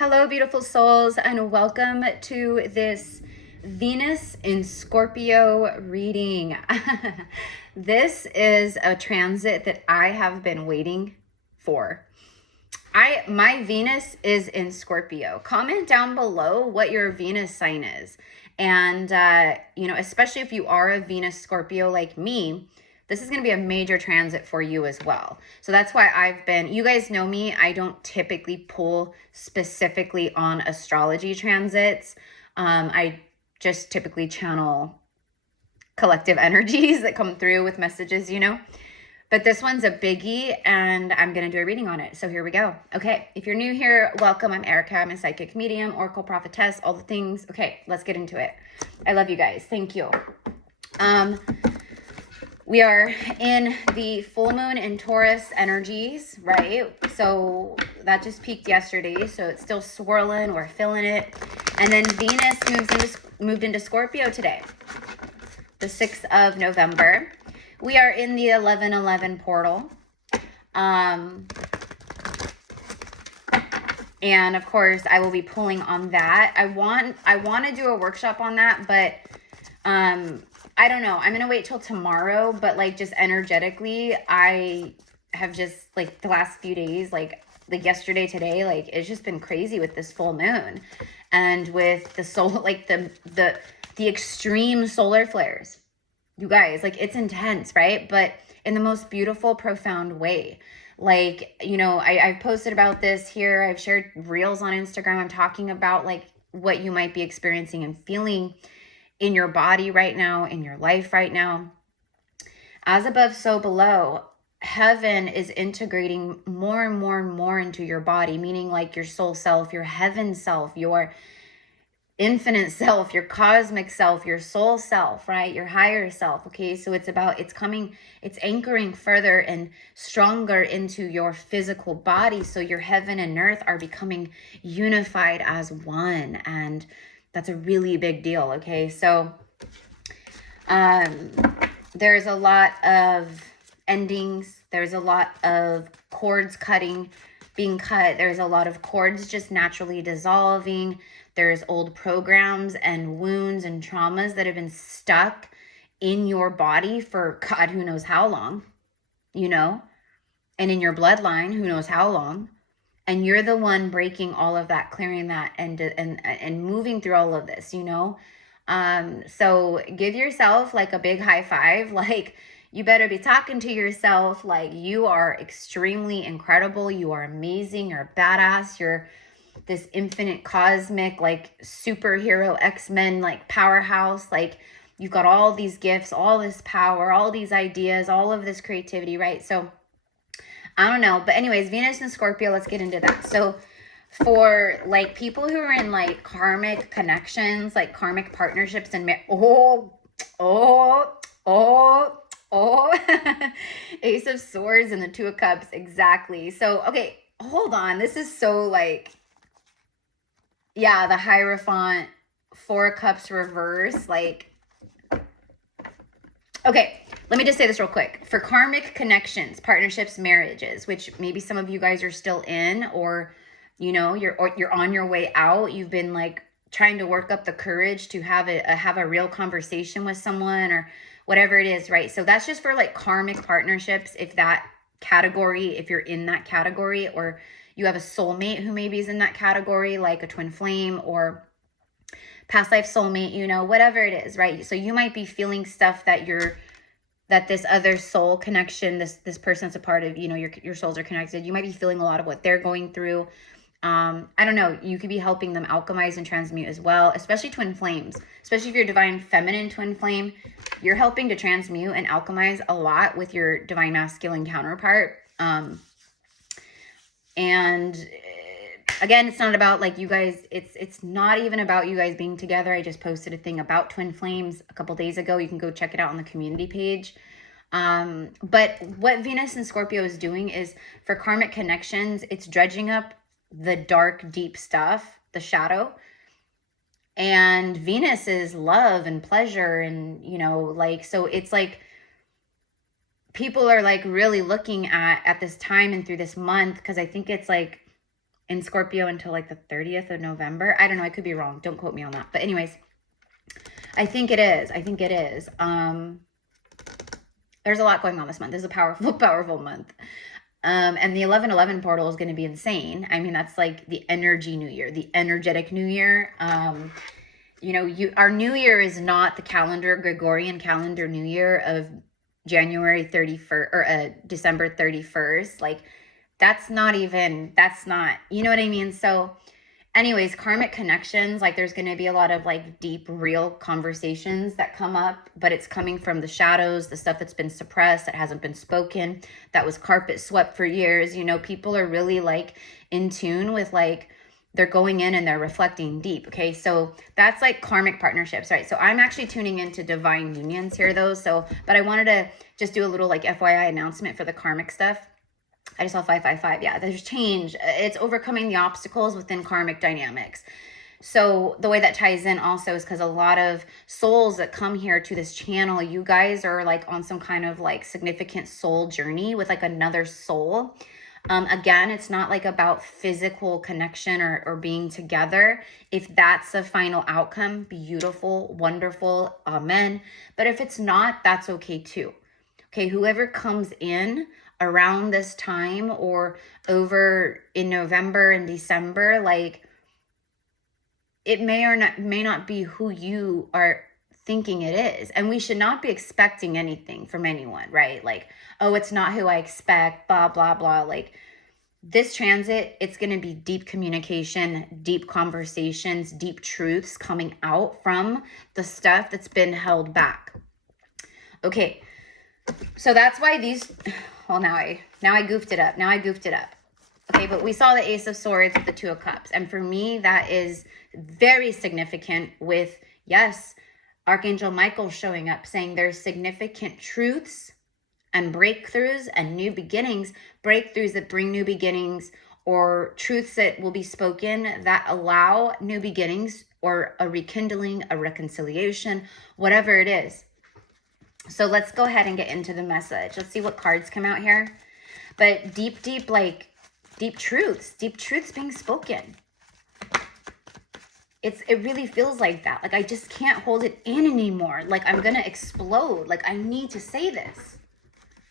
Hello, beautiful souls, and welcome to this Venus in Scorpio reading. This is a transit that I have been waiting for. My Venus is in Scorpio. Comment down below what your Venus sign is. And, especially if you are a Venus Scorpio like me, this is going to be a major transit for you as well. So that's why you guys know me, I don't typically pull specifically on astrology transits. I just typically channel collective energies that come through with messages, But this one's a biggie, and I'm going to do a reading on it. So here we go. Okay, if you're new here, welcome. I'm Erica. I'm a psychic medium, oracle prophetess, all the things. Okay, let's get into it. I love you guys. Thank you. We are in the full moon in Taurus energies, right? So that just peaked yesterday, so it's still swirling. We're feeling it. And then Venus moved into Scorpio today, the 6th of November. We are in the 1111 portal. And of course, I will be pulling on that. I want to do a workshop on that, but I don't know. I'm going to wait till tomorrow, but just energetically, I have just the last few days, like yesterday, today, it's just been crazy with this full moon and with the solar, the extreme solar flares. You guys, it's intense, right? But in the most beautiful, profound way. I've posted about this here. I've shared reels on Instagram. I'm talking about what you might be experiencing and feeling in your body right now, in your life right now. As above, so below. Heaven is integrating more and more and more into your body, meaning your soul self, your heaven self, your infinite self, your cosmic self, your soul self, right? Your higher self. Okay. So it's anchoring further and stronger into your physical body. So your heaven and earth are becoming unified as one. And that's a really big deal. Okay. So, there's a lot of endings. There's a lot of cords being cut. There's a lot of cords just naturally dissolving. There's old programs and wounds and traumas that have been stuck in your body for God, who knows how long, and in your bloodline, who knows how long. And you're the one breaking all of that, clearing that, and moving through all of this, So give yourself a big high five. You better be talking to yourself you are extremely incredible. You are amazing. You're badass. You're this infinite cosmic, superhero X-Men, powerhouse. You've got all these gifts, all this power, all these ideas, all of this creativity, right? So I don't know. But anyways, Venus and Scorpio, let's get into that. So for people who are in karmic connections, karmic partnerships and Ace of Swords and the Two of Cups. Exactly. So, okay, hold on. This is so yeah, the Hierophant, Four of Cups reverse. Okay, let me just say this real quick. For karmic connections, partnerships, marriages, which maybe some of you guys are still in, or you're on your way out. You've been trying to work up the courage to have a real conversation with someone or whatever it is, right? So that's just for karmic partnerships. If you're in that category, or you have a soulmate who maybe is in that category, like a twin flame or past life soulmate, whatever it is, right? So you might be feeling stuff that this other soul connection, this person that's a part of, your souls are connected. You might be feeling a lot of what they're going through. I don't know. You could be helping them alchemize and transmute as well, especially twin flames, especially if you're divine feminine twin flame, you're helping to transmute and alchemize a lot with your divine masculine counterpart. And again, it's not about you guys, it's not even about you guys being together. I just posted a thing about twin flames a couple days ago. You can go check it out on the community page. But what Venus and Scorpio is doing is for karmic connections, it's dredging up the dark, deep stuff, the shadow. And Venus is love and pleasure and, so it's people are really looking at this time and through this month, because I think it's in Scorpio until like the 30th of November. I don't know. I could be wrong. Don't quote me on that. But anyways, I think it is. I think it is. There's a lot going on this month. This is a powerful, powerful month. And the 11/11 portal is going to be insane. I mean, that's like the energy new year, the energetic new year. You know, our new year is not the Gregorian calendar new year of January 31st or December 31st. Like, that's not, you know what I mean? So anyways, karmic connections, like there's going to be a lot of like deep, real conversations that come up, but it's coming from the shadows, the stuff that's been suppressed, that hasn't been spoken, that was carpet swept for years. You know, people are really like in tune with like, they're going in and they're reflecting deep. Okay. So that's like karmic partnerships, right? So I'm actually tuning into divine unions here though. So, but I wanted to just do a little like FYI announcement for the karmic stuff. I just saw 555. Yeah, there's change. It's overcoming the obstacles within karmic dynamics. So the way that ties in also is because a lot of souls that come here to this channel, you guys are like on some kind of like significant soul journey with like another soul. Again, it's not like about physical connection or being together. If that's the final outcome, beautiful, wonderful, amen. But if it's not, that's okay too. Okay, whoever comes in around this time or over in November and December, like it may not be who you are thinking it is. And we should not be expecting anything from anyone, right? Like, oh, it's not who I expect, blah, blah, blah. Like this transit, it's going to be deep communication, deep conversations, deep truths coming out from the stuff that's been held back. Okay. So that's why these, well, now I goofed it up. Okay. But we saw the Ace of Swords with the Two of Cups. And for me, that is very significant with, yes, Archangel Michael showing up saying there's significant truths and breakthroughs and new beginnings, breakthroughs that bring new beginnings or truths that will be spoken that allow new beginnings or a rekindling, a reconciliation, whatever it is. So let's go ahead and get into the message. Let's see what cards come out here. But deep truths being spoken. It really feels like that. Like I just can't hold it in anymore. Like I'm going to explode. Like I need to say this.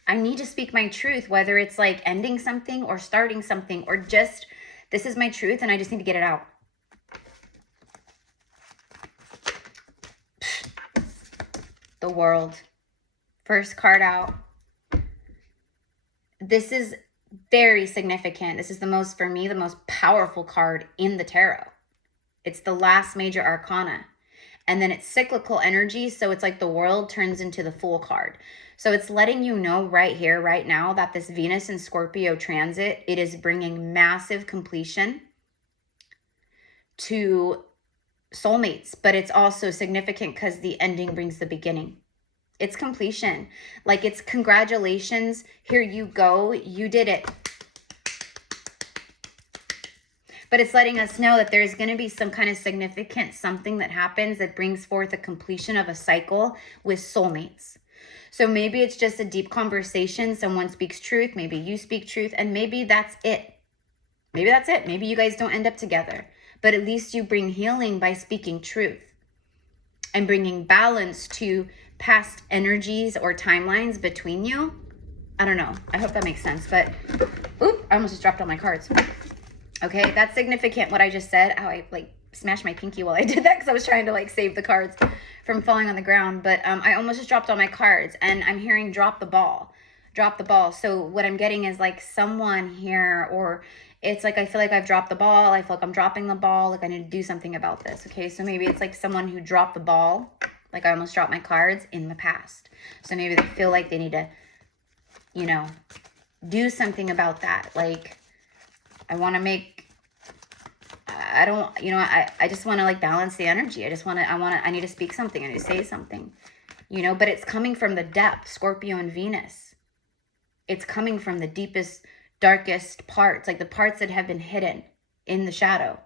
I need to speak my truth, whether it's like ending something or starting something or just, this is my truth and I just need to get it out. The World. First card out. This is very significant. This is the most, for me, the most powerful card in the tarot. It's the last major arcana. And then it's cyclical energy. So it's like the World turns into the Fool card. So it's letting you know right here, right now, that this Venus and Scorpio transit, it is bringing massive completion to soulmates. But it's also significant because the ending brings the beginning. It's completion. Like it's congratulations. Here you go. You did it. But it's letting us know that there's going to be some kind of significant something that happens that brings forth a completion of a cycle with soulmates. So maybe it's just a deep conversation. Someone speaks truth. Maybe you speak truth. And maybe that's it. Maybe that's it. Maybe you guys don't end up together. But at least you bring healing by speaking truth. And bringing balance to past energies or timelines between you. I don't know. I hope that makes sense. But, oop, I almost just dropped all my cards. Okay, that's significant what I just said. Oh, I like smashed my pinky while I did that because I was trying to like save the cards from falling on the ground. But I almost just dropped all my cards and I'm hearing drop the ball. Drop the ball. So what I'm getting is like someone here, or it's like I feel like I've dropped the ball. I feel like I'm dropping the ball. Like I need to do something about this. Okay, so maybe it's like someone who dropped the ball. Like I almost dropped my cards in the past. So maybe they feel like they need to, you know, do something about that. Like I want to make, I don't, you know, I just want to like balance the energy. I need to speak something. I need to say something, you know, but it's coming from the depth, Scorpio and Venus. It's coming from the deepest, darkest parts, like the parts that have been hidden in the shadow.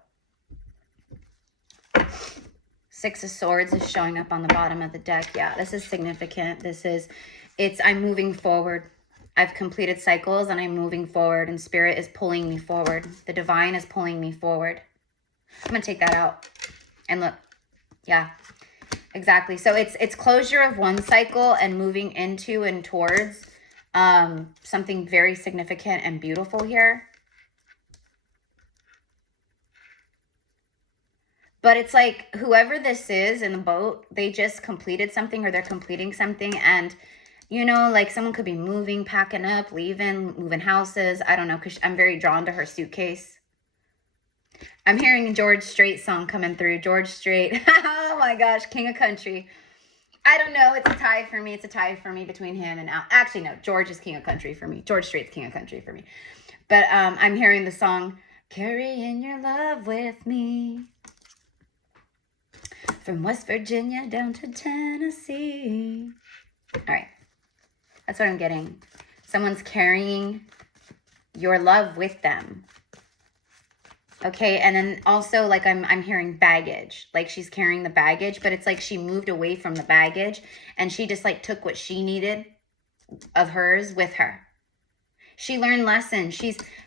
Six of Swords is showing up on the bottom of the deck. Yeah, this is significant. I'm moving forward. I've completed cycles and I'm moving forward, and spirit is pulling me forward. The divine is pulling me forward. I'm going to take that out and look. Yeah, exactly. So it's closure of one cycle and moving into and towards something very significant and beautiful here. But it's like whoever this is in the boat, they just completed something, or they're completing something. And, you know, like someone could be moving, packing up, leaving, moving houses. I don't know, because I'm very drawn to her suitcase. I'm hearing a George Strait song coming through. George Strait. Oh my gosh, King of Country. I don't know. It's a tie for me. It's a tie for me between him and Al. Actually, no. George is King of Country for me. George Strait's King of Country for me. But I'm hearing the song, Carrying Your Love With Me. From West Virginia down to Tennessee. All right. That's what I'm getting. Someone's carrying your love with them. Okay, and then also, like, I'm hearing baggage. Like, she's carrying the baggage, but it's like she moved away from the baggage, and she just, like, took what she needed of hers with her. She learned lessons.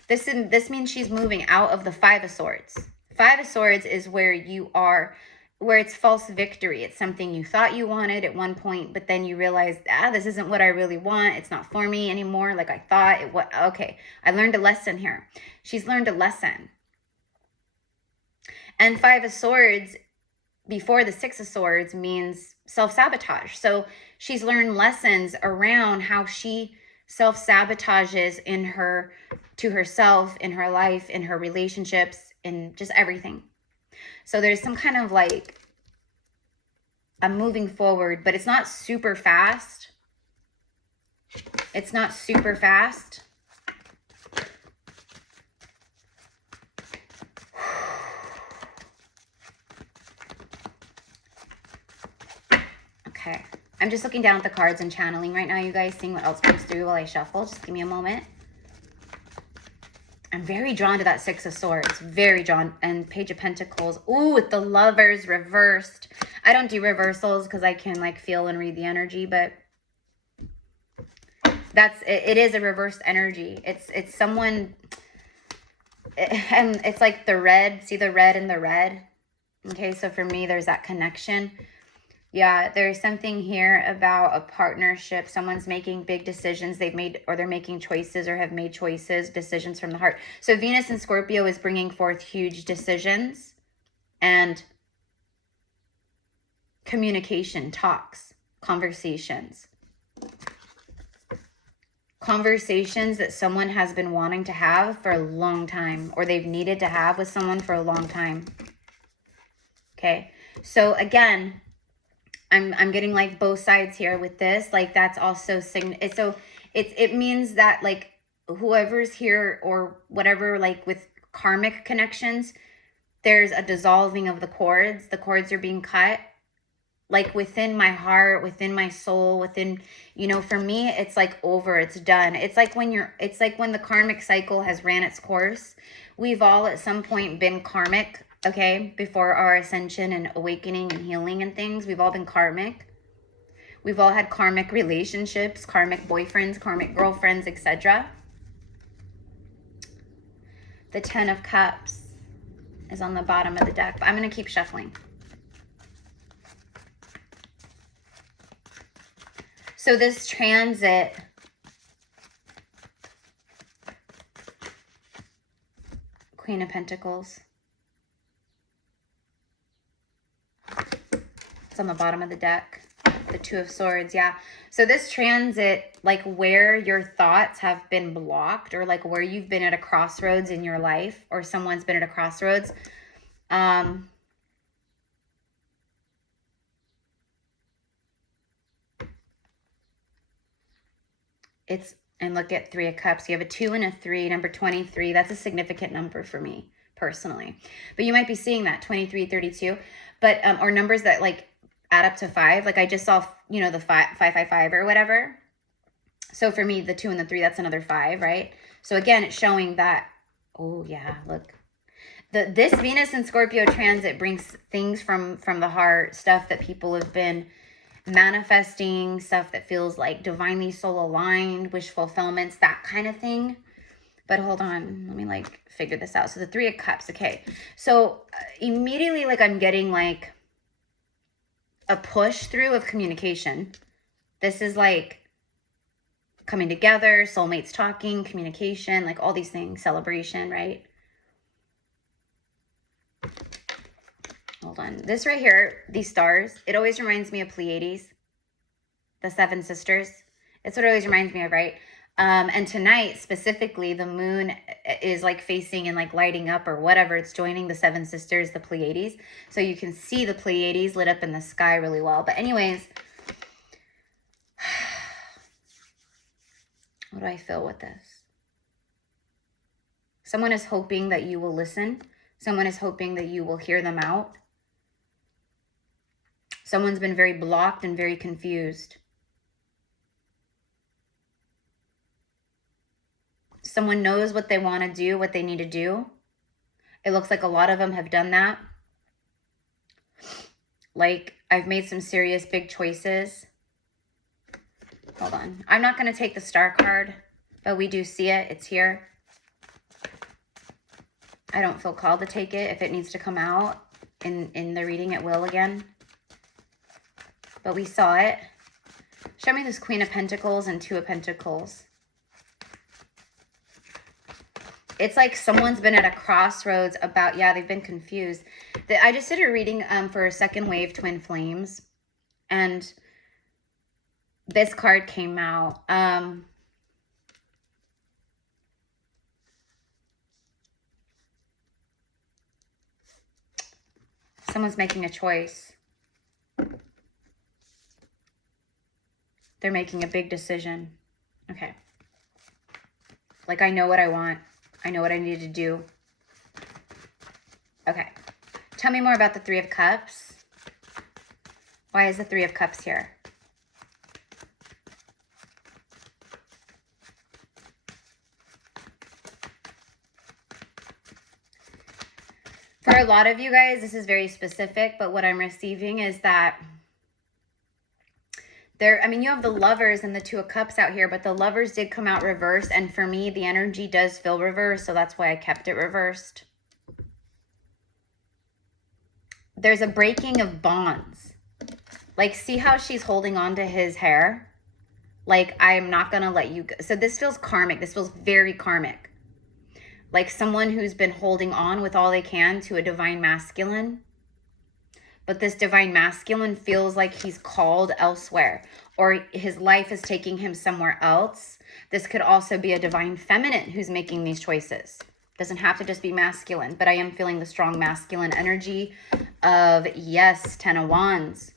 This means she's moving out of the Five of Swords. Five of Swords is where you are, where it's false victory. It's something you thought you wanted at one point, but then you realize, this isn't what I really want. It's not for me anymore like I thought it was. Okay, I learned a lesson here. She's learned a lesson. And Five of Swords, before the Six of Swords, means self-sabotage. So she's learned lessons around how she self-sabotages to herself, in her life, in her relationships, in just everything. So there's some kind of like, I'm moving forward, but it's not super fast. It's not super fast. Okay. I'm just looking down at the cards and channeling right now, you guys, seeing what else comes through while I shuffle. Just give me a moment. I'm very drawn to that Six of Swords. Very drawn. And Page of Pentacles. Ooh, with the Lovers reversed. I don't do reversals because I can like feel and read the energy, but it is a reversed energy. It's someone, and it's like the red. See the red and the red? Okay, so for me, there's that connection. Yeah, there's something here about a partnership. Someone's making big decisions they've made, or they're making choices or have made choices, decisions from the heart. So Venus in Scorpio is bringing forth huge decisions and communication, talks, conversations. Conversations that someone has been wanting to have for a long time, or they've needed to have with someone for a long time. Okay, so again, I'm getting like both sides here with this. Like that's also so it means that like whoever's here or whatever, like with karmic connections, there's a dissolving of the cords. The cords are being cut. Like within my heart, within my soul, within, you know, for me, it's like over, it's done. It's like when the karmic cycle has ran its course. We've all at some point been karmic. Okay, before our ascension and awakening and healing and things, we've all been karmic. We've all had karmic relationships, karmic boyfriends, karmic girlfriends, etc. The Ten of Cups is on the bottom of the deck, but I'm going to keep shuffling. So this transit, Queen of Pentacles. It's on the bottom of the deck. The Two of Swords, yeah. So this transit, like where your thoughts have been blocked, or like where you've been at a crossroads in your life, or someone's been at a crossroads. And look at Three of Cups. You have a 2 and a 3, number 23. That's a significant number for me personally. But you might be seeing that 23, 32, but or numbers that like add up to 5. Like I just saw, you know, the 555 or whatever. So for me, the 2 and the 3, that's another 5, right? So again, it's showing that, oh yeah, look. This Venus and Scorpio transit brings things from the heart, stuff that people have been manifesting stuff that feels like divinely soul aligned, wish fulfillments, that kind of thing. But hold on, let me like figure this out. So the 3 of Cups, okay. So immediately like I'm getting like a push through of communication. This is like coming together, soulmates talking, communication, like all these things, celebration, right? Hold on. This right here, these stars, it always reminds me of Pleiades, the 7 sisters. It's what it always reminds me of, right? And tonight, specifically, the moon is like facing and like lighting up or whatever. It's joining the 7 sisters, the Pleiades. So you can see the Pleiades lit up in the sky really well. But anyways, what do I feel with this? Someone is hoping that you will listen. Someone is hoping that you will hear them out. Someone's been very blocked and very confused. Someone knows what they want to do, what they need to do. It looks like a lot of them have done that. Like, I've made some serious big choices. Hold on. I'm not going to take the star card, but we do see it. It's here. I don't feel called to take it. If it needs to come out in the reading, it will again. But we saw it. Show me this Queen of Pentacles and 2 of Pentacles. It's like someone's been at a crossroads about, yeah, they've been confused. I just did a reading for a second wave twin flames. And this card came out. Someone's making a choice. They're making a big decision. Okay. Like, I know what I want. I know what I need to do. Okay. Tell me more about the 3 of Cups. Why is the 3 of Cups here? For a lot of you guys, this is very specific, but what I'm receiving is that I mean, you have the Lovers and the 2 of Cups out here, but the Lovers did come out reversed. And for me, the energy does feel reversed. So that's why I kept it reversed. There's a breaking of bonds. Like, see how she's holding on to his hair? Like, I'm not going to let you go. So this feels karmic. This feels very karmic. Like someone who's been holding on with all they can to a divine masculine. But this divine masculine feels like he's called elsewhere, or his life is taking him somewhere else. This could also be a divine feminine who's making these choices. Doesn't have to just be masculine, but I am feeling the strong masculine energy of, yes, 10 of Wands.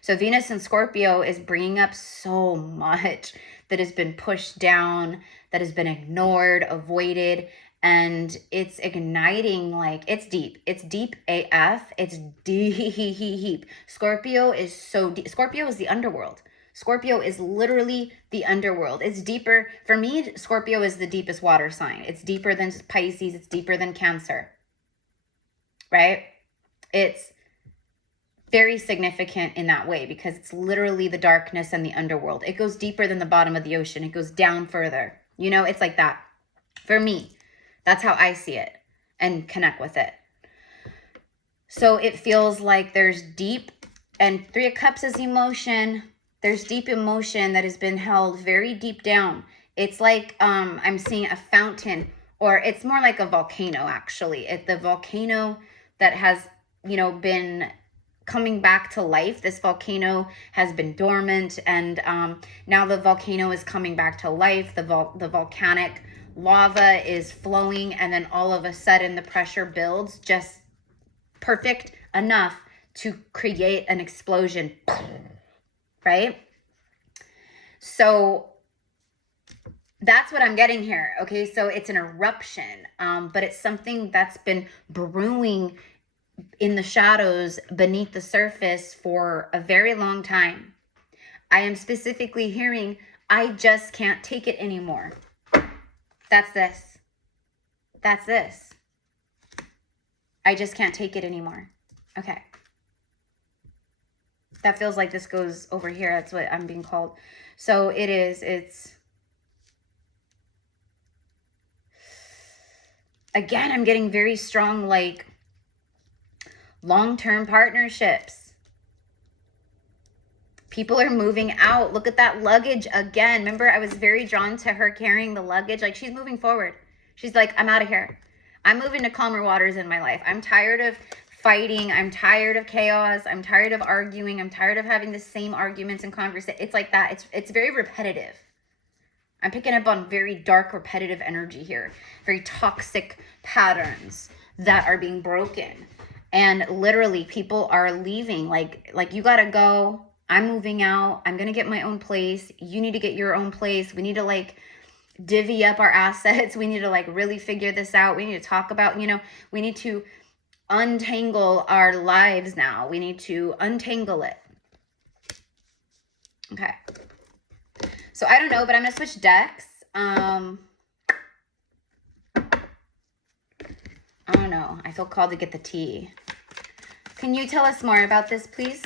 So Venus and Scorpio is bringing up so much that has been pushed down, that has been ignored, avoided. And it's igniting, like, it's deep. It's deep AF. It's deep. Scorpio is so deep. Scorpio is the underworld. Scorpio is literally the underworld. It's deeper. For me, Scorpio is the deepest water sign. It's deeper than Pisces. It's deeper than Cancer. Right? It's very significant in that way because it's literally the darkness and the underworld. It goes deeper than the bottom of the ocean. It goes down further. You know, it's like that. For me. That's how I see it and connect with it. So it feels like there's deep, and 3 of Cups is emotion. There's deep emotion that has been held very deep down. It's like I'm seeing a fountain, or it's more like a volcano, actually. It's the volcano that has, you know, been coming back to life. This volcano has been dormant, and now the volcano is coming back to life. The volcanic lava is flowing, and then all of a sudden the pressure builds just perfect enough to create an explosion, right? So that's what I'm getting here. Okay, so it's an eruption, but it's something that's been brewing in the shadows beneath the surface for a very long time. I am specifically hearing, I just can't take it anymore. That's this. That's this. I just can't take it anymore. Okay. That feels like this goes over here. That's what I'm being called. So it's, again, I'm getting very strong, like, long-term partnerships. People are moving out. Look at that luggage again. Remember, I was very drawn to her carrying the luggage. Like, she's moving forward. She's like, I'm out of here. I'm moving to calmer waters in my life. I'm tired of fighting. I'm tired of chaos. I'm tired of arguing. I'm tired of having the same arguments and conversations. It's like that. It's very repetitive. I'm picking up on very dark, repetitive energy here. Very toxic patterns that are being broken. And literally, people are leaving. Like you gotta go. I'm moving out. I'm gonna get my own place. You need to get your own place. We need to, like, divvy up our assets. We need to, like, really figure this out. We need to talk about, you know, we need to untangle our lives now. We need to untangle it. Okay. So I don't know, but I'm going to switch decks. I don't know. I feel called to get the tea. Can you tell us more about this, please?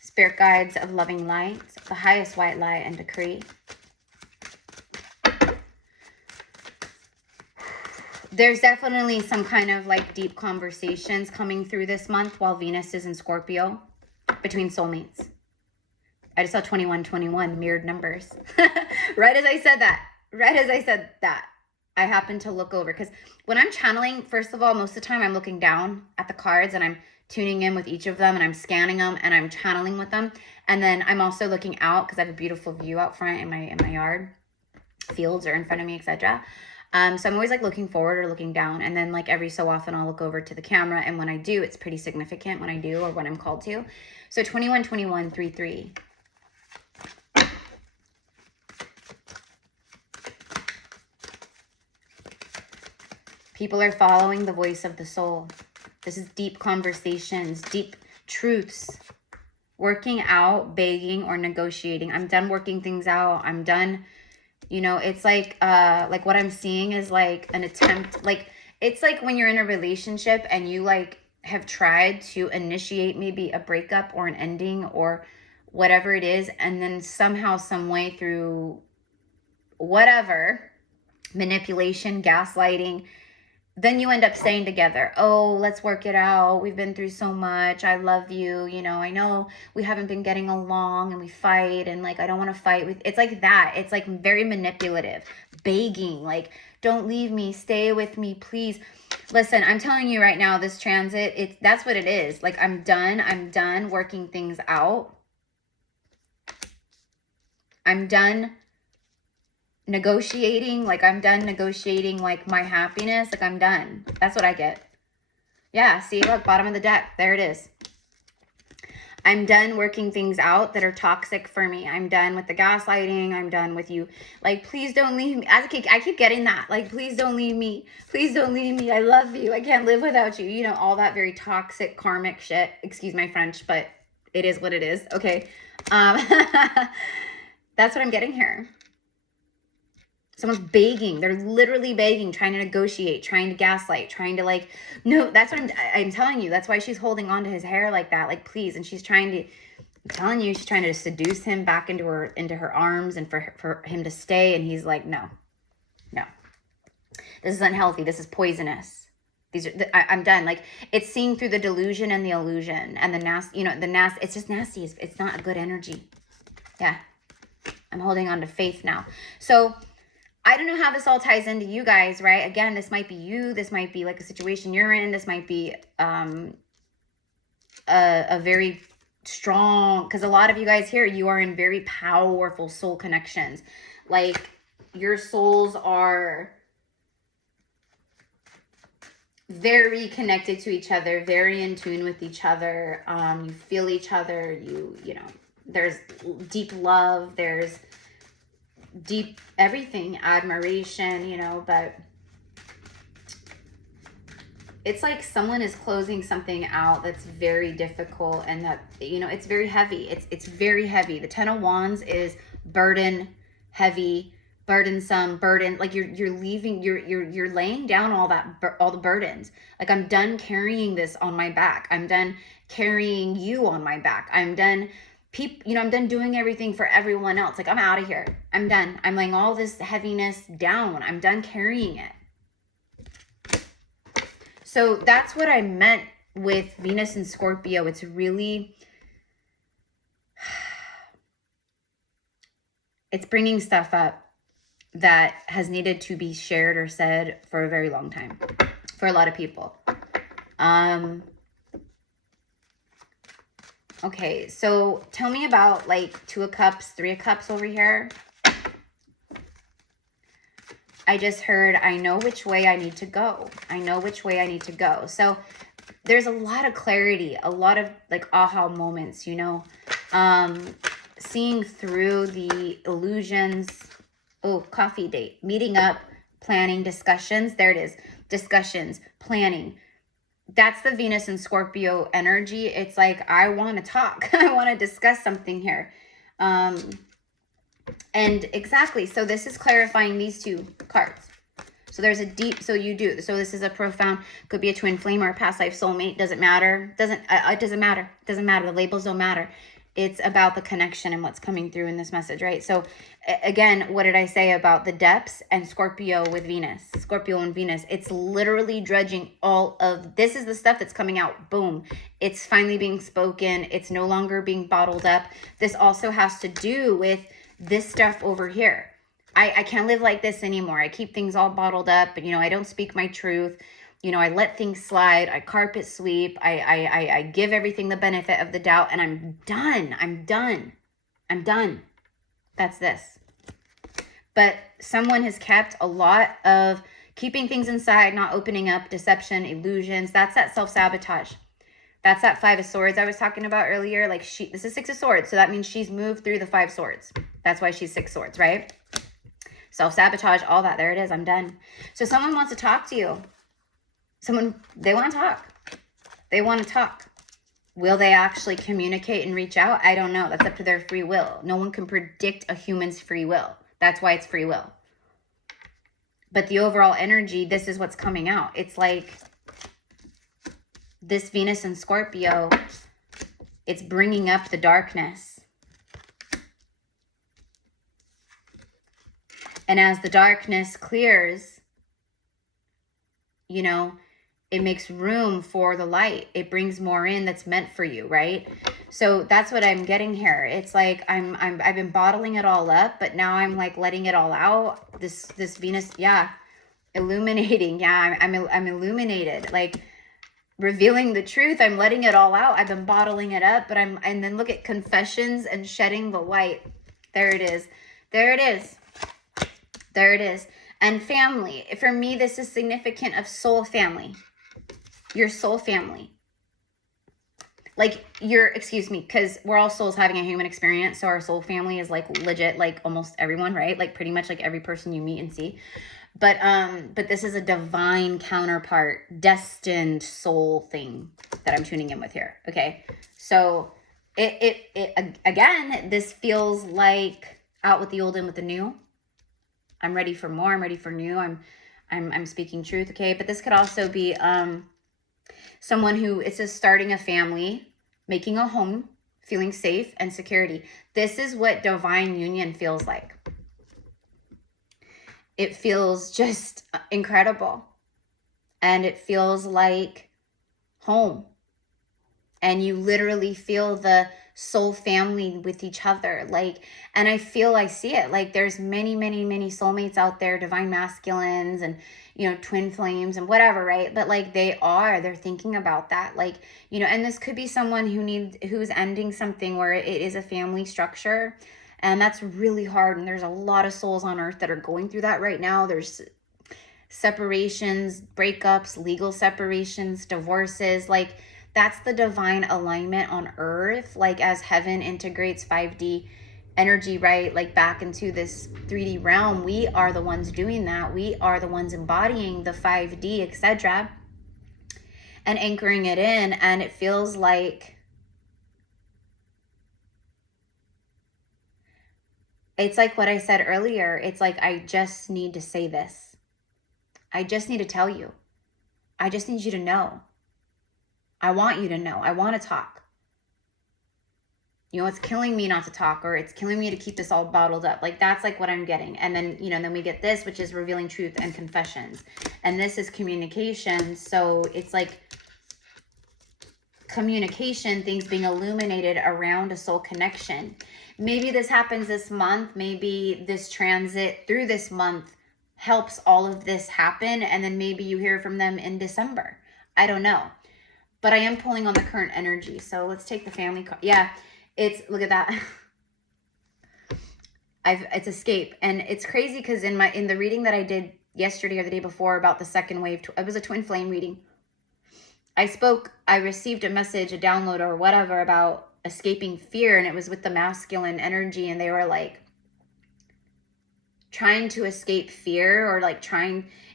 Spirit guides of loving light, the highest white light and decree. There's definitely some kind of, like, deep conversations coming through this month while Venus is in Scorpio between soulmates. I just saw 2121 mirrored numbers. Right as I said that, I happened to look over, because when I'm channeling, first of all, most of the time I'm looking down at the cards and I'm tuning in with each of them and I'm scanning them and I'm channeling with them. And then I'm also looking out because I have a beautiful view out front in my yard, fields are in front of me, etc. So I'm always, like, looking forward or looking down, and then, like, every so often I'll look over to the camera, and when I do, it's pretty significant when I do, or when I'm called to. So 212133. People are following the voice of the soul. This is deep conversations, deep truths. Working out, begging, or negotiating. I'm done working things out. I'm done. You know, it's like what I'm seeing is, like, an attempt. Like, it's like when you're in a relationship and you, like, have tried to initiate maybe a breakup or an ending or whatever it is. And then somehow, some way, through whatever, manipulation, gaslighting, then you end up staying together. Oh, let's work it out. We've been through so much. I love you. You know, I know we haven't been getting along and we fight, and, like, I don't want to fight with. It's like that. It's, like, very manipulative, begging, like, don't leave me, stay with me, please. Listen, I'm telling you right now, this transit, that's what it is. Like, I'm done working things out. I'm done negotiating, like, I'm done negotiating, like, my happiness. Like, I'm done. That's what I get. Yeah, see, look, bottom of the deck, there it is. I'm done working things out that are toxic for me. I'm done with the gaslighting. I'm done with you. Like, please don't leave me. As a kid, I keep getting that. Like, please don't leave me. Please don't leave me. I love you. I can't live without you. You know, all that very toxic, karmic shit. Excuse my French, but it is what it is. Okay. That's what I'm getting here. Someone's begging. They're literally begging, trying to negotiate, trying to gaslight, trying to, like, no, that's what I'm telling you. That's why she's holding on to his hair like that. Like, please. And she's trying to, I'm telling you, she's trying to seduce him back into her arms and for him to stay. And he's like, no. This is unhealthy. This is poisonous. I'm done. Like, it's seeing through the delusion and the illusion and the nasty, you know, it's just nasty. It's not a good energy. Yeah. I'm holding on to faith now. So I don't know how this all ties into you guys, right? Again, this might be you. This might be, like, a situation you're in. This might be a very strong, because a lot of you guys here, you are in very powerful soul connections. Like, your souls are very connected to each other, very in tune with each other. You feel each other. You know, there's deep love. There's deep everything, admiration, you know, but it's like someone is closing something out that's very difficult, and that, you know, it's very heavy. It's very heavy. The Ten of Wands is burden, heavy, burdensome, like you're leaving, you're laying down all the burdens. Like, I'm done carrying this on my back. I'm done carrying you on my back. I'm done I'm done doing everything for everyone else. Like, I'm out of here. I'm done. I'm laying all this heaviness down. I'm done carrying it. So that's what I meant with Venus and Scorpio. It's really, it's bringing stuff up that has needed to be shared or said for a very long time for a lot of people. Okay, so tell me about like 2 of Cups, 3 of Cups over here. I just heard, I know which way I need to go. I know which way I need to go. So there's a lot of clarity, a lot of like aha moments, you know, seeing through the illusions. Oh, coffee date, meeting up, planning, discussions. There it is. Discussions, planning. That's the Venus and Scorpio energy. It's like, I want to talk. I want to discuss something here. And exactly. So this is clarifying these 2 cards. So there's a deep, so this is a profound, could be a twin flame or a past life soulmate. Doesn't matter. It doesn't matter. Doesn't matter. The labels don't matter. It's about the connection and what's coming through in this message, right? So again, what did I say about the depths and Scorpio with Venus? Scorpio and Venus, it's literally dredging all of, this is the stuff that's coming out. Boom. It's finally being spoken. It's no longer being bottled up. This also has to do with this stuff over here. I can't live like this anymore. I keep things all bottled up, but, you know, I don't speak my truth. You know, I let things slide. I carpet sweep. I give everything the benefit of the doubt, and I'm done. I'm done. I'm done. That's this. But someone has kept a lot of keeping things inside, not opening up, deception, illusions. That's that self-sabotage. That's that 5 of Swords I was talking about earlier. Like, this is 6 of Swords, so that means she's moved through the 5 Swords. That's why she's 6 Swords, right? Self-sabotage, all that. There it is. I'm done. So someone wants to talk to you. They want to talk. They want to talk. Will they actually communicate and reach out? I don't know. That's up to their free will. No one can predict a human's free will. That's why it's free will. But the overall energy, this is what's coming out. It's like this Venus and Scorpio, it's bringing up the darkness. And as the darkness clears, you know, it makes room for the light. It brings more in that's meant for you, right? So that's what I'm getting here. It's like I've been bottling it all up, but now I'm like letting it all out. This Venus, yeah, illuminating. Yeah, I'm illuminated. Like revealing the truth. I'm letting it all out. I've been bottling it up, but and then look at confessions and shedding the light. There it is. There it is. There it is. And family. For me, this is significant of soul family. Your soul family. Like excuse me, because we're all souls having a human experience. So our soul family is like legit, like almost everyone, right? Like pretty much like every person you meet and see. But this is a divine counterpart, destined soul thing that I'm tuning in with here. Okay. So it again, this feels like out with the old, in with the new. I'm ready for more. I'm ready for new. I'm speaking truth. Okay. But this could also be, someone who, it says starting a family, making a home, feeling safe and security. This is what divine union feels like. It feels just incredible. And it feels like home. And you literally feel the soul family with each other. Like, and I see it. Like there's many, many, many soulmates out there, divine masculines and, you know, twin flames and whatever, right? But like they're thinking about that. Like, you know, and this could be someone who's ending something where it is a family structure. And that's really hard. And there's a lot of souls on earth that are going through that right now. There's separations, breakups, legal separations, divorces. Like that's the divine alignment on earth. Like as heaven integrates 5D energy, right? Like back into this 3D realm, we are the ones doing that. We are the ones embodying the 5D, etc. and anchoring it in. And it feels like it's like what I said earlier. It's like, I just need to say this. I just need to tell you. I just need you to know. I want you to know. I want to talk. You know, it's killing me not to talk, or it's killing me to keep this all bottled up. Like, that's like what I'm getting. And then, you know, then we get this, which is revealing truth and confessions. And this is communication. So it's like communication, things being illuminated around a soul connection. Maybe this happens this month. Maybe this transit through this month helps all of this happen. And then maybe you hear from them in December. I don't know. But I am pulling on the current energy. So let's take the family card. Yeah. It's, look at that. It's escape. And it's crazy because in the reading that I did yesterday or the day before about the second wave, it was a twin flame reading. I received a message, a download or whatever about escaping fear. And it was with the masculine energy. And they were like trying to escape fear, or like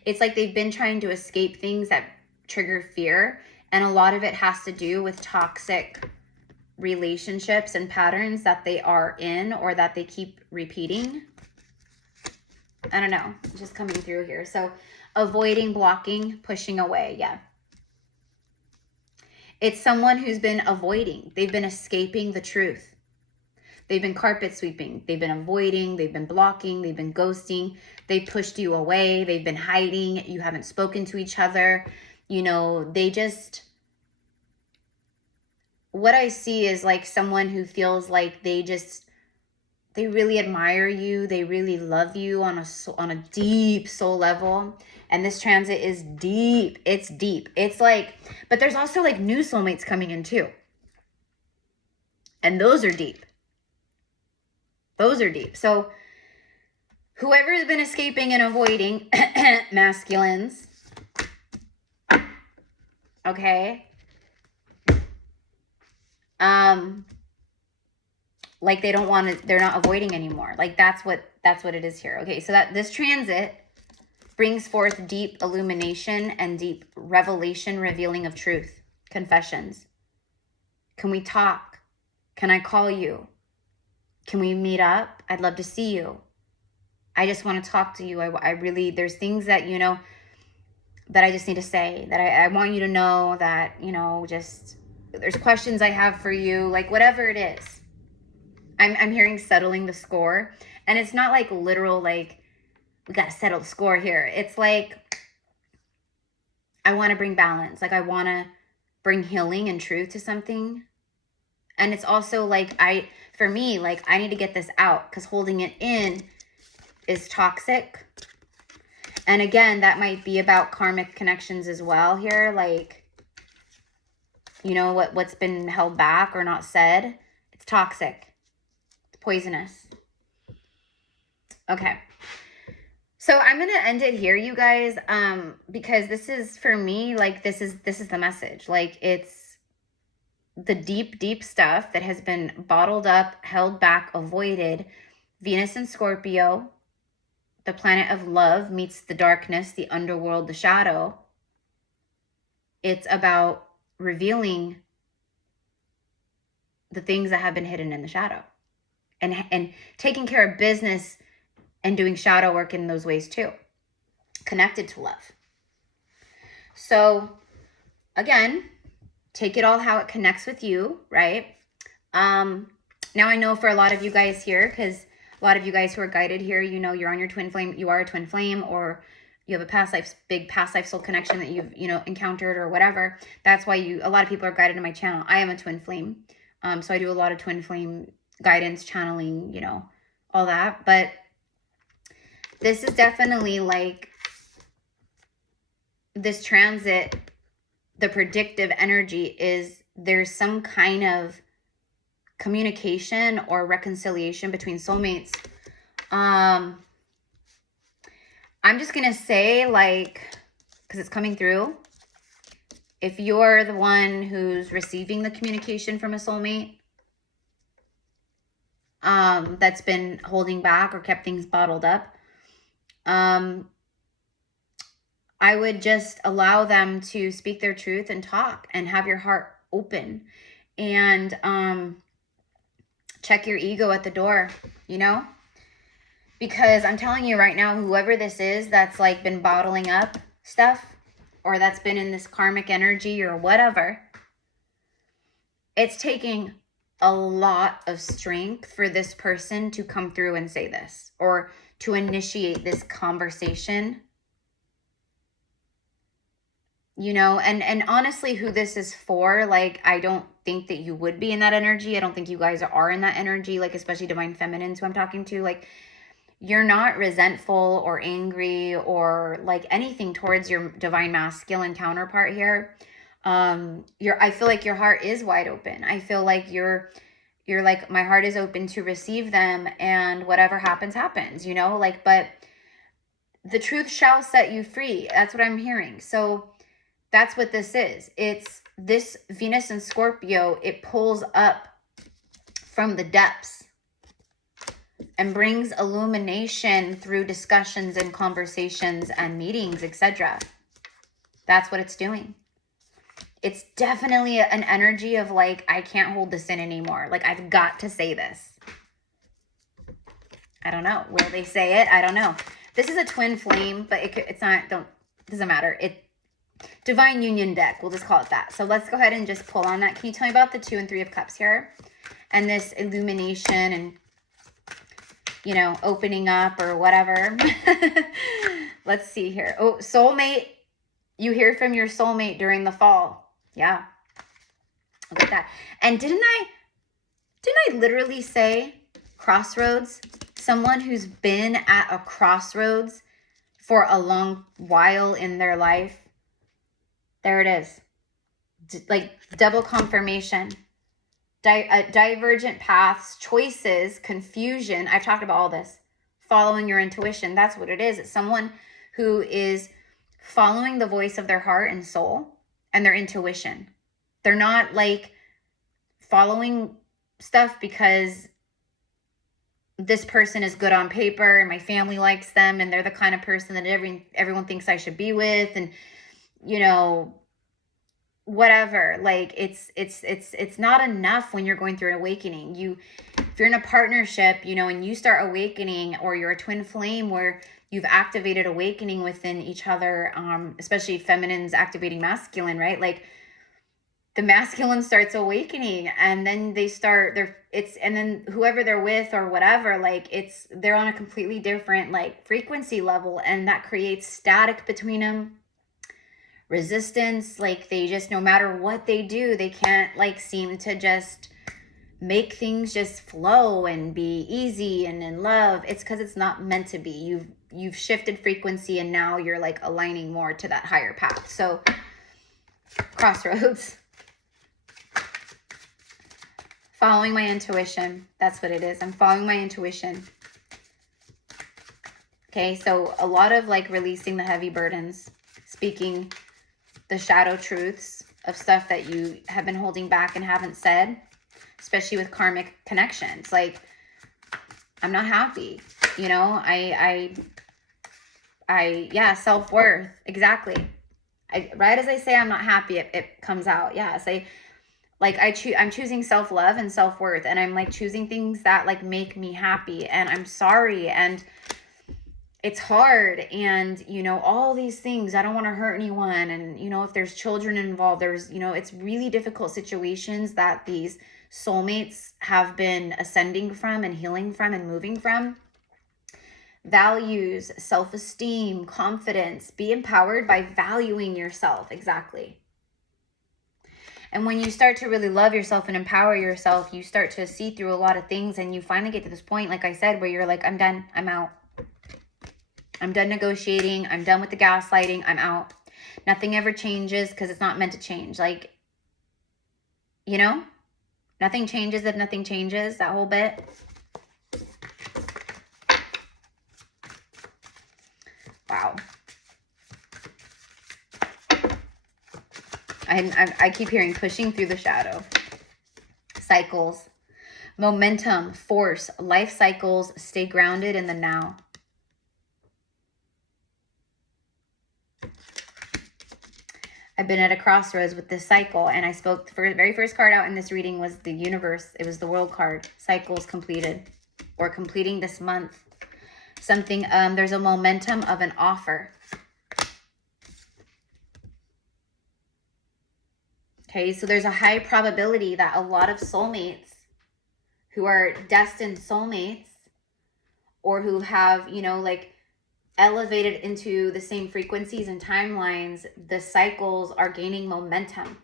it's like they've been trying to escape things that trigger fear. And a lot of it has to do with toxic relationships and patterns that they are in, or that they keep repeating. I don't know. It's just coming through here. So avoiding, blocking, pushing away. Yeah. It's someone who's been avoiding. They've been escaping the truth. They've been carpet sweeping. They've been avoiding. They've been blocking. They've been ghosting. They pushed you away. They've been hiding. You haven't spoken to each other. You know, they just... What I see is like someone who feels like they really admire you. They really love you on a deep soul level. And this transit is deep. It's deep. It's like, but there's also like new soulmates coming in too. And those are deep. Those are deep. So whoever has been escaping and avoiding, masculines, okay, like they don't want to, they're not avoiding anymore. Like that's what it is here. Okay. So that this transit brings forth deep illumination and deep revelation, revealing of truth, confessions. Can we talk? Can I call you? Can we meet up? I'd love to see you. I just want to talk to you. I really, there's things that, you know, that I just need to say, that I want you to know, that, you know, just, there's questions I have for you, like whatever it is. I'm hearing settling the score. And it's not like literal, like, we got to settle the score here. It's like, I want to bring balance. Like, I want to bring healing and truth to something. And it's also like, for me, like, I need to get this out, because holding it in is toxic. And again, that might be about karmic connections as well here. Like, you know, what's been held back or not said. It's toxic. It's poisonous. Okay. So I'm going to end it here, you guys, because this is, for me, like, this is the message. Like, it's the deep, deep stuff that has been bottled up, held back, avoided. Venus and Scorpio, the planet of love, meets the darkness, the underworld, the shadow. It's about revealing the things that have been hidden in the shadow, and taking care of business and doing shadow work in those ways too, connected to love. So again, take it all how it connects with you, right? Now I know for a lot of you guys here, because a lot of you guys who are guided here, you know, you're on your twin flame, you are a twin flame, or you have a big past life soul connection that you've, you know, encountered or whatever. That's why a lot of people are guided in my channel. I am a twin flame. So I do a lot of twin flame guidance, channeling, you know, all that. But this is definitely like this transit, the predictive energy is there's some kind of communication or reconciliation between soulmates. I'm just going to say, like, because it's coming through, if you're the one who's receiving the communication from a soulmate, that's been holding back or kept things bottled up, I would just allow them to speak their truth and talk, and have your heart open, and check your ego at the door, you know? Because I'm telling you right now, whoever this is that's like been bottling up stuff, or that's been in this karmic energy or whatever, it's taking a lot of strength for this person to come through and say this, or to initiate this conversation. You know, and honestly, who this is for, like, I don't think that you would be in that energy. I don't think you guys are in that energy, like, especially divine feminines who I'm talking to. Like, you're not resentful or angry or like anything towards your divine masculine counterpart here. I feel like your heart is wide open. I feel like you're like, my heart is open to receive them, and whatever happens, happens, you know, like, but the truth shall set you free. That's what I'm hearing. So that's what this is. It's this Venus and Scorpio. It pulls up from the depths and brings illumination through discussions and conversations and meetings, etc. That's what it's doing. It's definitely an energy of like, I can't hold this in anymore. Like, I've got to say this. I don't know. Will they say it? I don't know. This is a twin flame, but it's not, doesn't matter. Divine union deck. We'll just call it that. So let's go ahead and just pull on that. Can you tell me about the 2 and 3 of Cups here? And this illumination and, you know, opening up or whatever. Let's see here. Oh, soulmate. You hear from your soulmate during the fall. Yeah. Look at that. And didn't I literally say crossroads? Someone who's been at a crossroads for a long while in their life. There it is. Like double confirmation. Divergent paths, choices, confusion. I've talked about all this. Following your intuition. That's what it is. It's someone who is following the voice of their heart and soul and their intuition. They're not like following stuff because this person is good on paper and my family likes them and they're the kind of person that everyone thinks I should be with, and, you know, whatever. Like, it's not enough when you're going through an awakening. If you're in a partnership, you know, and you start awakening, or you're a twin flame where you've activated awakening within each other, especially feminines activating masculine, right? Like, the masculine starts awakening, and then and then whoever they're with or whatever, like, they're on a completely different like frequency level, and that creates static between them. Resistance, like, they just, no matter what they do, they can't like seem to just make things just flow and be easy and in love. It's because it's not meant to be. You've shifted frequency, and now you're like aligning more to that higher path. So crossroads. Following my intuition. That's what it is. I'm following my intuition. Okay, so a lot of like releasing the heavy burdens, speaking the shadow truths of stuff that you have been holding back and haven't said, especially with karmic connections. Like, I'm not happy, you know, yeah, self-worth. Exactly. Right as I say I'm not happy, it comes out. Yes, I'm choosing self-love and self-worth, and I'm like choosing things that like make me happy, and I'm sorry, and it's hard, and, you know, all these things. I don't want to hurt anyone, and, you know, if there's children involved, there's, you know, it's really difficult situations that these soulmates have been ascending from and healing from and moving from. Values, self-esteem, confidence. Be empowered by valuing yourself. Exactly. And when you start to really love yourself and empower yourself, you start to see through a lot of things, and you finally get to this point, like I said, where you're like, I'm done. I'm out. I'm done negotiating. I'm done with the gaslighting. I'm out. Nothing ever changes because it's not meant to change. Like, you know, nothing changes if nothing changes. That whole bit. Wow. I keep hearing pushing through the shadow. Cycles. Momentum. Force. Life cycles. Stay grounded in the now. I've been at a crossroads with this cycle, and I spoke, the very first card out in this reading was the universe. It was the world card. Cycles completed, or completing this month. something. There's a momentum of an offer. Okay, so there's a high probability that a lot of soulmates who are destined soulmates, or who have, you know, like elevated into the same frequencies and timelines, the cycles are gaining momentum.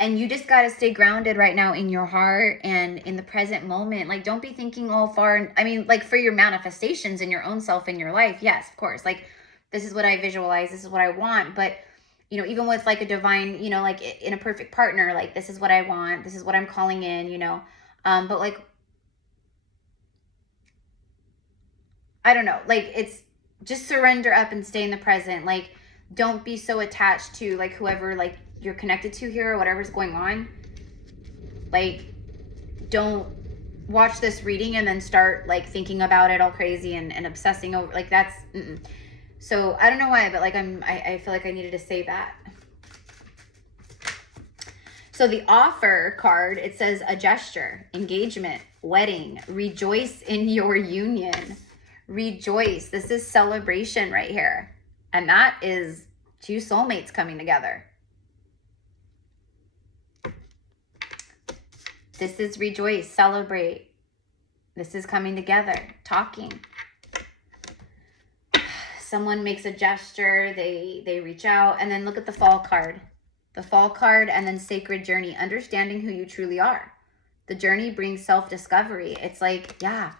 And you just got to stay grounded right now in your heart and in the present moment. Like, don't be thinking all far. I mean, like, for your manifestations in your own self in your life, yes, of course. Like, this is what I visualize, this is what I want. But, you know, even with like a divine, you know, like in a perfect partner, like, this is what I want, this is what I'm calling in, you know. But like, I don't know, like, it's just surrender up and stay in the present. Like, don't be so attached to like whoever like you're connected to here or whatever's going on. Like, don't watch this reading and then start like thinking about it all crazy and obsessing over, like, that's So I don't know why, but like I feel like I needed to say that. So the offer card, it says a gesture, engagement, wedding, rejoice in your union. Rejoice. This is celebration right here. And that is two soulmates coming together. This is rejoice, celebrate. This is coming together, talking. Someone makes a gesture, they reach out, and then look at the fall card. The fall card, and then sacred journey, understanding who you truly are. The journey brings self-discovery. It's like, yeah,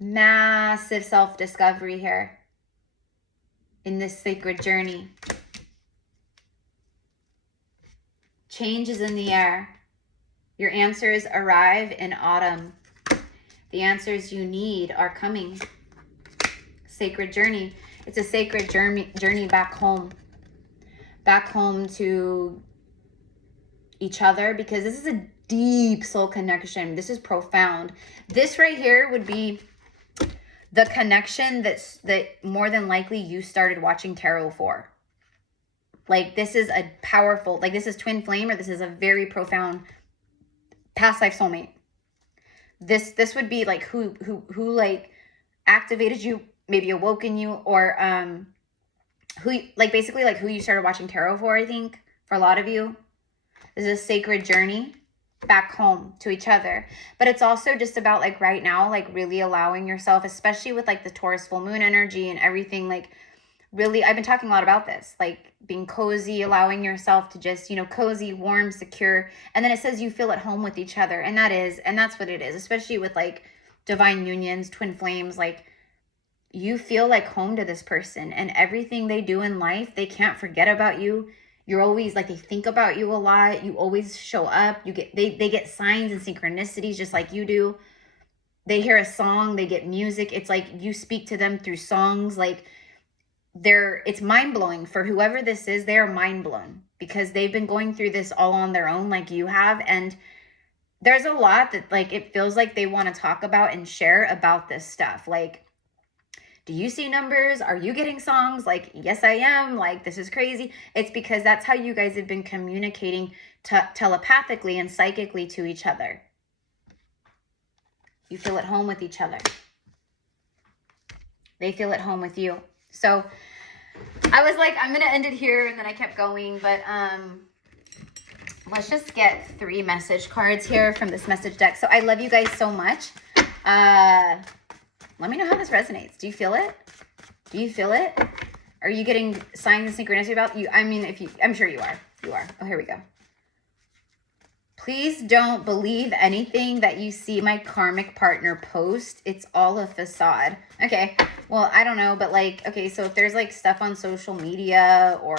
massive self-discovery here in this sacred journey. Change is in the air. Your answers arrive in autumn. The answers you need are coming. Sacred journey. It's a sacred journey back home. Back home to each other, because this is a deep soul connection. This is profound. This right here would be the connection that more than likely you started watching tarot for. Like, this is a powerful, like, this is twin flame, or this is a very profound past life soulmate. This would be like who like activated you, maybe awoken you, or who, like, basically like who you started watching tarot for. I think for a lot of you, this is a sacred journey back home to each other. But it's also just about like right now, like really allowing yourself, especially with like the Taurus full moon energy and everything, like really, I've been talking a lot about this, like being cozy, allowing yourself to just, you know, cozy, warm, secure. And then it says you feel at home with each other. And that's what it is, especially with like divine unions, twin flames. Like, you feel like home to this person, and everything they do in life, they can't forget about you. You're always like, they think about you a lot. You always show up. You get, they get signs and synchronicities just like you do. They hear a song, they get music. It's like you speak to them through songs. Like, it's mind-blowing for whoever this is. They are mind-blown because they've been going through this all on their own, like you have. And there's a lot that like it feels like they want to talk about and share about this stuff. Like, do you see numbers? Are you getting songs? Like, yes, I am. Like, this is crazy. It's because that's how you guys have been communicating telepathically and psychically to each other. You feel at home with each other. They feel at home with you. So I was like, I'm going to end it here. And then I kept going. But let's just get 3 message cards here from this message deck. So I love you guys so much. Let me know how this resonates. Do you feel it? Do you feel it? Are you getting signs and synchronicity about you? I mean, I'm sure you are. You are. Oh, here we go. Please don't believe anything that you see my karmic partner post. It's all a facade. Okay. Well, I don't know, but like, okay, so if there's like stuff on social media, or,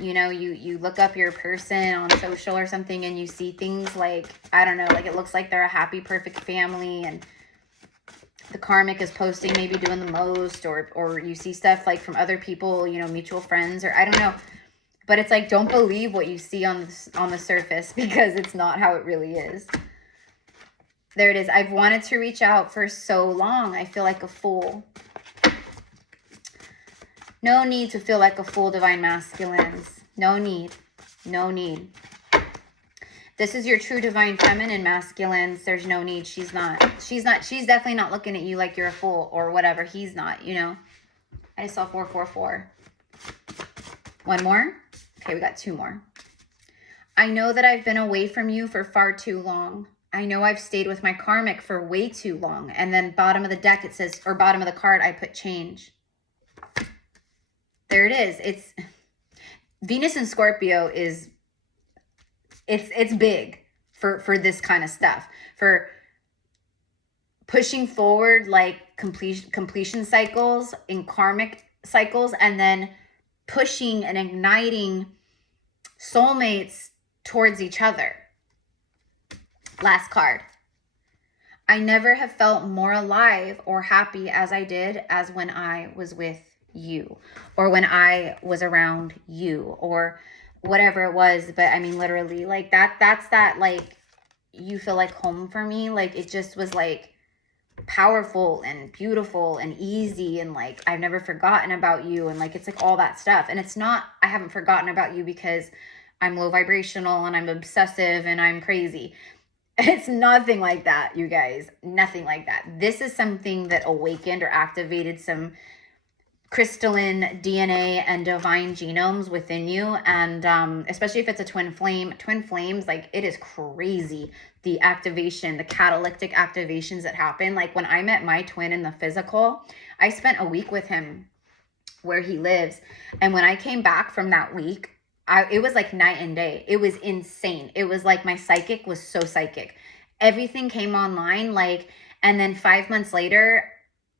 you know, you look up your person on social or something and you see things like, I don't know, like it looks like they're a happy, perfect family, and the karmic is posting, maybe doing the most, or you see stuff like from other people, you know, mutual friends, or I don't know. But it's like, don't believe what you see on the surface, because it's not how it really is. There it is. I've wanted to reach out for so long. I feel like a fool. No need to feel like a fool, divine masculines. No need. No need. This is your true divine feminine masculines. There's no need. She's definitely not looking at you like you're a fool or whatever. He's not, you know. I saw 444. One more. Okay, we got 2 more. I know that I've been away from you for far too long. I know I've stayed with my karmic for way too long. And then bottom of the deck, it says, or bottom of the card, I put change. There it is. It's Venus and Scorpio is, it's big for this kind of stuff. For pushing forward like completion cycles in karmic cycles, and then pushing and igniting soulmates towards each other. Last card. I never have felt more alive or happy as I did as when I was with you, or when I was around you, or whatever it was. But I mean, literally, like that's that, like, you feel like home for me. Like, it just was like powerful and beautiful and easy, and like I've never forgotten about you, and like it's like all that stuff. And it's not, I haven't forgotten about you because I'm low vibrational and I'm obsessive and I'm crazy. It's nothing like that, you guys. Nothing like that. This is something that awakened or activated some crystalline DNA and divine genomes within you. And especially if it's a twin flames, like, it is crazy. The activation, the catalytic activations that happen. Like, when I met my twin in the physical, I spent a week with him where he lives. And when I came back from that week, it was like night and day. It was insane. It was like my psychic was so psychic. Everything came online, like, and then 5 months later,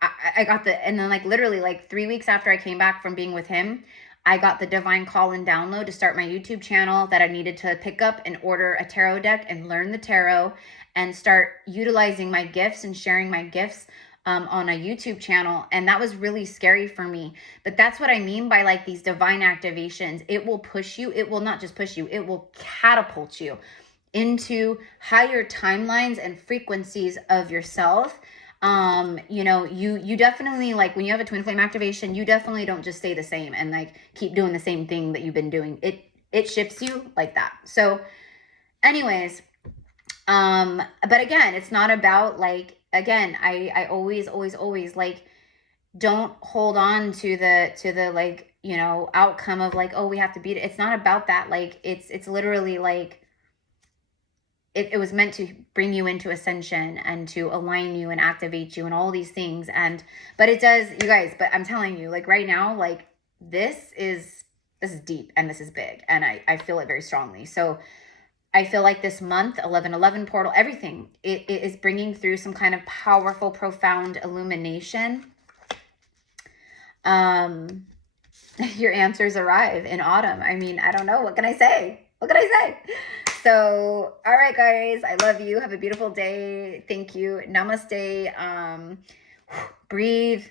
I got and then like literally like 3 weeks after I came back from being with him, I got the divine call and download to start my YouTube channel that I needed to pick up and order a tarot deck and learn the tarot and start utilizing my gifts and sharing my gifts on a YouTube channel. And that was really scary for me. But that's what I mean by like these divine activations. It will push you. It will not just push you. It will catapult you into higher timelines and frequencies of yourself. You know, you definitely, like, when you have a twin flame activation, you definitely don't just stay the same and like keep doing the same thing that you've been doing. It shifts you like that. So anyways, but again, it's not about like, again, I always like, don't hold on to the like, you know, outcome of like, oh, we have to beat it. It's not about that. Like, it's literally like, it was meant to bring you into ascension and to align you and activate you and all these things. But it does, you guys, but I'm telling you, like, right now, like, this is deep and this is big. And I feel it very strongly. So I feel like this month, 11/11 portal, everything, it is bringing through some kind of powerful, profound illumination. Your answers arrive in autumn. I mean, I don't know. What can I say? What can I say? So, all right, guys, I love you. Have a beautiful day. Thank you. Namaste. Breathe.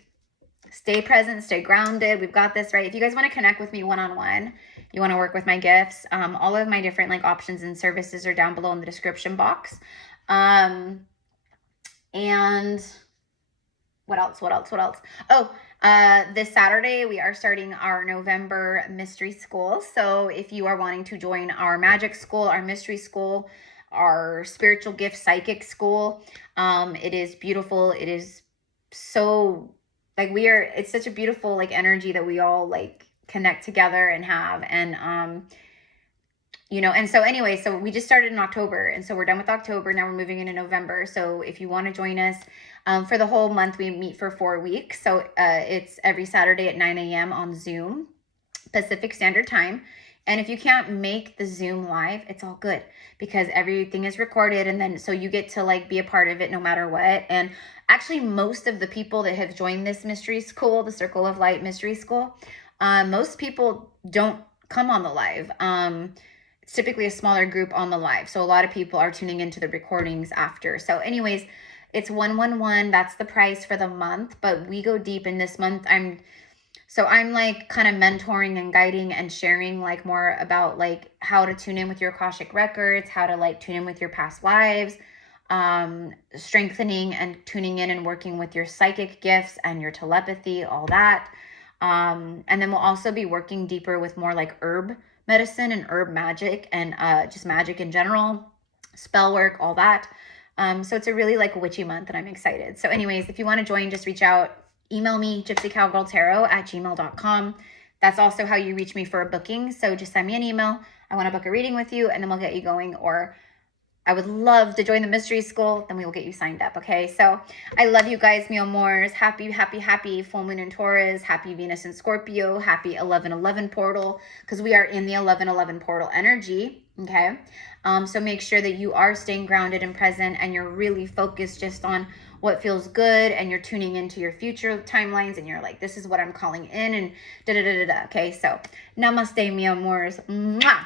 Stay present. Stay grounded. We've got this, right? If you guys want to connect with me one-on-one, you want to work with my gifts, all of my different like options and services are down below in the description box. And what else? Oh, this Saturday, we are starting our November mystery school. So if you are wanting to join our magic school, our mystery school, our spiritual gift psychic school, it is beautiful. It is so like, it's such a beautiful like energy that we all like connect together and have. And, you know, and so anyway, so we just started in October, and so we're done with October. Now we're moving into November. So if you want to join us, for the whole month, we meet for 4 weeks. So it's every Saturday at 9 a.m. on Zoom, Pacific Standard Time. And if you can't make the Zoom live, it's all good, because everything is recorded. And then, so you get to like be a part of it no matter what. And actually, most of the people that have joined this mystery school, the Circle of Light Mystery School, most people don't come on the live. It's typically a smaller group on the live. So a lot of people are tuning into the recordings after. So anyways, it's 111. That's the price for the month, but we go deep in this month. I'm like kind of mentoring and guiding and sharing like more about like how to tune in with your Akashic records, how to like tune in with your past lives, strengthening and tuning in and working with your psychic gifts and your telepathy, all that. And then we'll also be working deeper with more like herb medicine and herb magic and just magic in general. spell work, all that. So it's a really like witchy month and I'm excited. So anyways, if you want to join, just reach out, email me, gypsycowgirltarot@gmail.com. That's also how you reach me for a booking. So just send me an email. I want to book a reading with you and then we'll get you going. Or I would love to join the mystery school. Then we will get you signed up. Okay. So I love you guys, mi amors. Happy, happy, happy full moon in Taurus. Happy Venus in Scorpio. Happy 11/11 portal, because we are in the 11/11 portal energy. Okay. So make sure that you are staying grounded and present and you're really focused just on what feels good, and you're tuning into your future timelines and you're like, this is what I'm calling in, and da da da da da. Okay. So namaste, mi amors. Mwah.